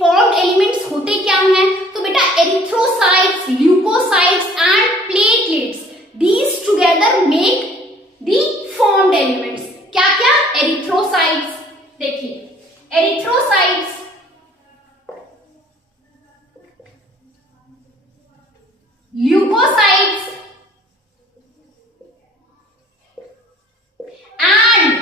Formed elements होते क्या हैं? तो बेटा erythrocytes, leucocytes and platelets, these together make the formed elements. क्या क्या? एरिथ्रोसाइट्स, देखिए एरिथ्रोसाइट्स, ल्यूकोसाइट्स एंड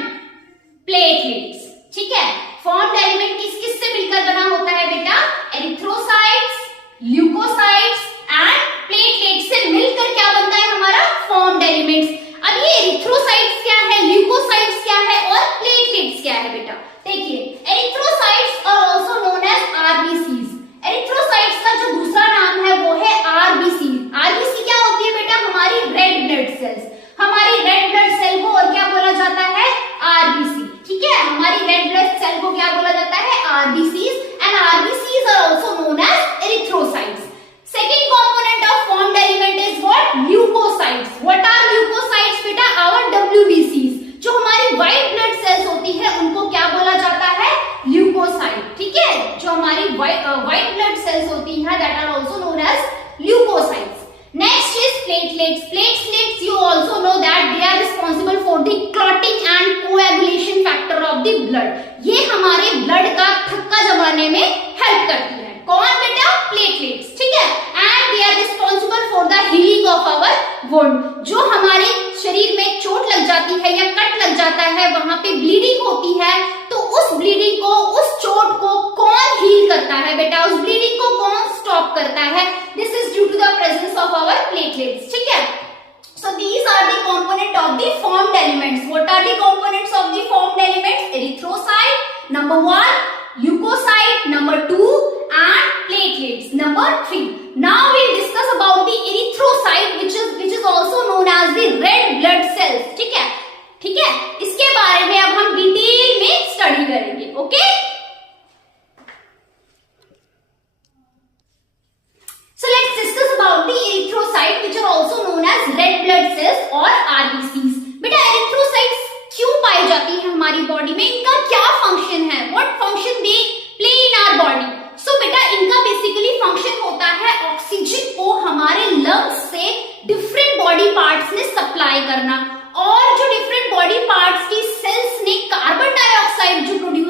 प्लेटलेट्स। ठीक है, फॉर्म्ड एलिमेंट किस किस से मिलकर बना होता है बेटा? एरिथ्रोसाइट्स, ल्यूकोसाइट्स एंड प्लेटलेट्स से मिलकर क्या बनता है हमारा? Formed elements. अब ये एरिथ्रोसाइट्स क्या है, ल्यूकोसाइट्स क्या है और प्लेटलेट्स क्या है बेटा? देखिए erythrocytes are also known as RBCs. Erythrocytes का जो दूसरा नाम है वो है आरबीसी। आरबीसी क्या होती है बेटा? हमारी रेड ब्लड सेल्स। हमारी रेड ब्लड सेल को और क्या बोला जाता है? आरबीसी। ठीक है, हमारी रेड ब्लड सेल को क्या बोला जाता है? RBCs, and RBCs are also known as erythrocytes. Second component of formed element is what? Leukocytes. What are leukocytes बेटा? Our WBCs, जो हमारी white blood cells होती है उनको क्या बोला जाता है? ल्यूकोसाइट। ठीक है, जो हमारी white blood cells होती है that are also known as leukocytes. Next is platelets. Platelets you also know that they are responsible for the clotting and coagulation factor of the blood. ये हमारे blood का थक्का जमाने में हेल्प करती है। कौन बेटा? प्लेटलेट्स। ठीक है, and they are responsible for the healing of our wound. जो हमारे शरीर में चोट लग जाती है या कट लग जाता है, वहां पे ब्लीडिंग होती है, तो उस ब्लीडिंग को, उस चोट को कौन हील करता है बेटा? उस ब्लीडिंग को कौन स्टॉप करता है? This is due to the presence of our platelets. ठीक है, so these are the component of the formed elements. What are the components of the formed elements? Erythrocyte number 1, leukocyte number 2 and platelets number 3. Now we'll discuss about the erythrocyte which is also known as the red blood cells. ठीक है, ठीक है, इसके बारे में अब हम detail में स्टडी करेंगे। Okay, so let's discuss about the erythrocyte which are also known as red blood cells or RBCs. बेटा एरिथ्रोसाइट्स क्यों पाई जाती है हमारी बॉडी में? इनका क्या फंक्शन है? What function they play in our body? So बेटा इनका बेसिकली फंक्शन होता है ऑक्सीजन को हमारे लंग्स से डिफरेंट बॉडी पार्ट्स में सप्लाई करना, और जो डिफरेंट बॉडी पार्ट्स की सेल्स ने कार्बन डाइऑक्साइड जो प्रोड्यूस